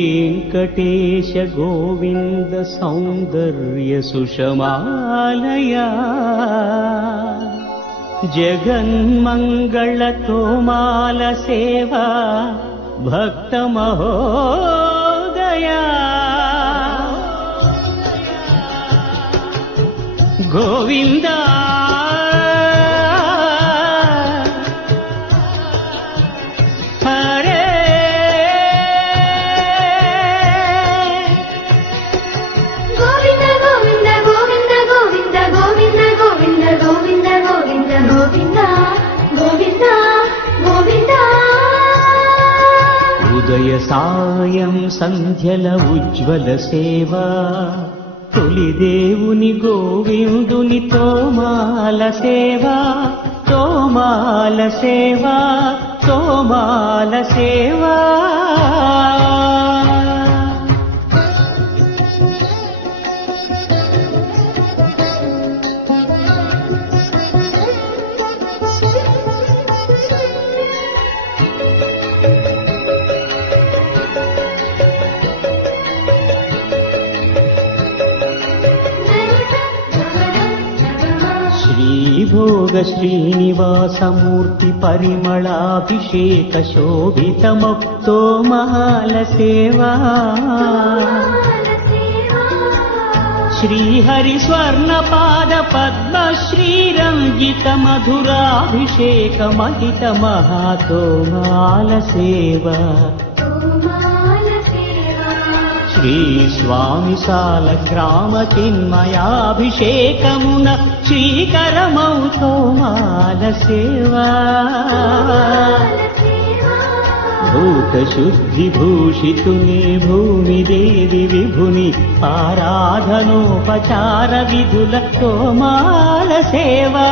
श्रीवेङ्कटेश गोविन्द सौन्दर्य सुषमालया जगन्मङ्गल तोमाल सेवा भक्तमहोदया गोविन्दा ఉదయ సాయం సంధ్యల ఉజ్వల సేవా తొలి దేవుని గోవిందుని తోమాల సేవా తోమాల సేవా తోమాల సేవా श्रीभोग श्रीनिवासमूर्ति परिमलाभिषेक शोभितमुक्तोमाल सेवा श्रीहरि स्वर्णपाद पद्म श्रीरंजित मधुराभिषेक महित महातोमाल सेवा श्री स्वामी सालग्राम चिन्मयाभिषेकमुन श्रीकरमौ तोमाल सेवा भूत शुद्धि भूषितुने भूमि देवी विभुनि आराधनोपचार विधुल तोमाल सेवा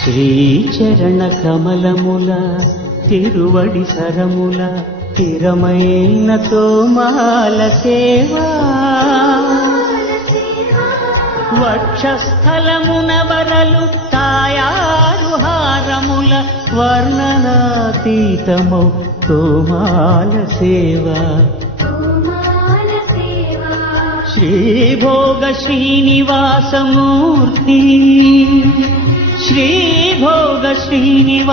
శ్రీచరణ కమలముల తిరువడి సరముల తిరమైన తోమాల సేవా వక్షస్థలమున వరలు తాయారు హారముల వర్ణనాతీతమౌ తోమాల సేవా శ్రీభోగ శ్రీనివాసమూర్తి श्रीभोग श्रीनिवासमूर्ति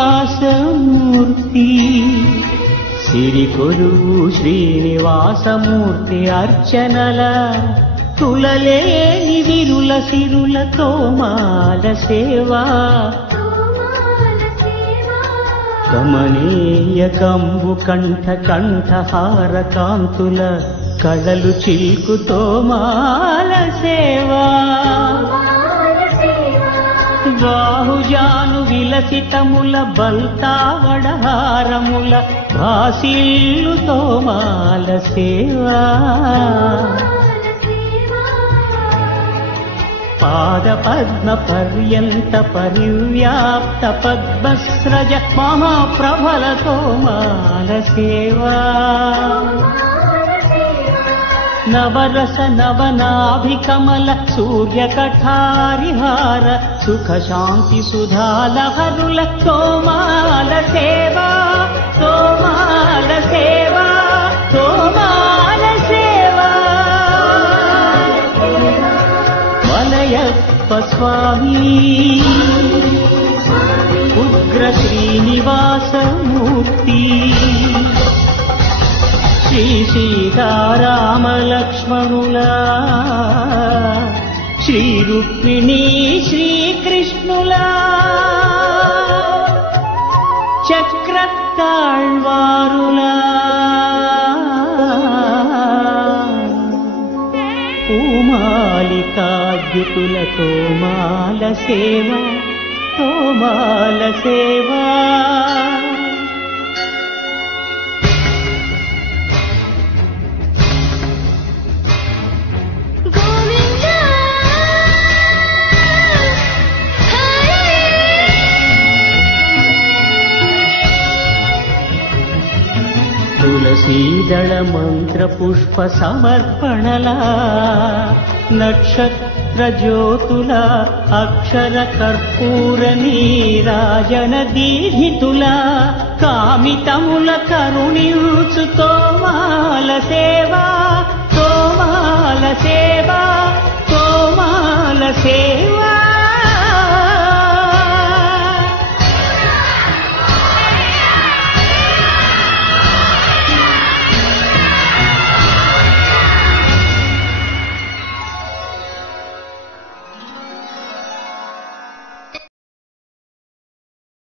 सिरिकोलुवु श्रीनिवासमूर्ति अर्चनल तुललेनि विरुल सिरुल तोमाल सेवा कमनीय कंबु कंठ कंठहार कांतुल कळलु चिल्कु तोमाल सेवा బాహుజాను విలసితముల బల్తావడహారముల భాసిల్లు తోమాల సేవా పాద పద్మ పర్యంత పరివ్యాప్త పద్మస్రజ మహాప్రభల తోమాల సేవా नवरस नवनाभिकमल सूर्यकठारिहार सुख शांति सुधालहरुल तोमाल सेवा तोमाल सेवा तोमाल सेवा वलयप्प स्वामी उग्र श्रीनिवास मूर्ति श्री सीताराम लक्ष्मणुला श्री रुक्मिणी श्री कृष्णुला चक्रताळ्वारुला पूमालिकाद्युतुल तोमाल सेवा तोमाल सेवा పుష్ప సమర్పణలా నక్షత్ర జ్యోతుల అక్షర కర్పూర నీరాజన దీహితుల కామితముల కరుణించు తోమాల సేవ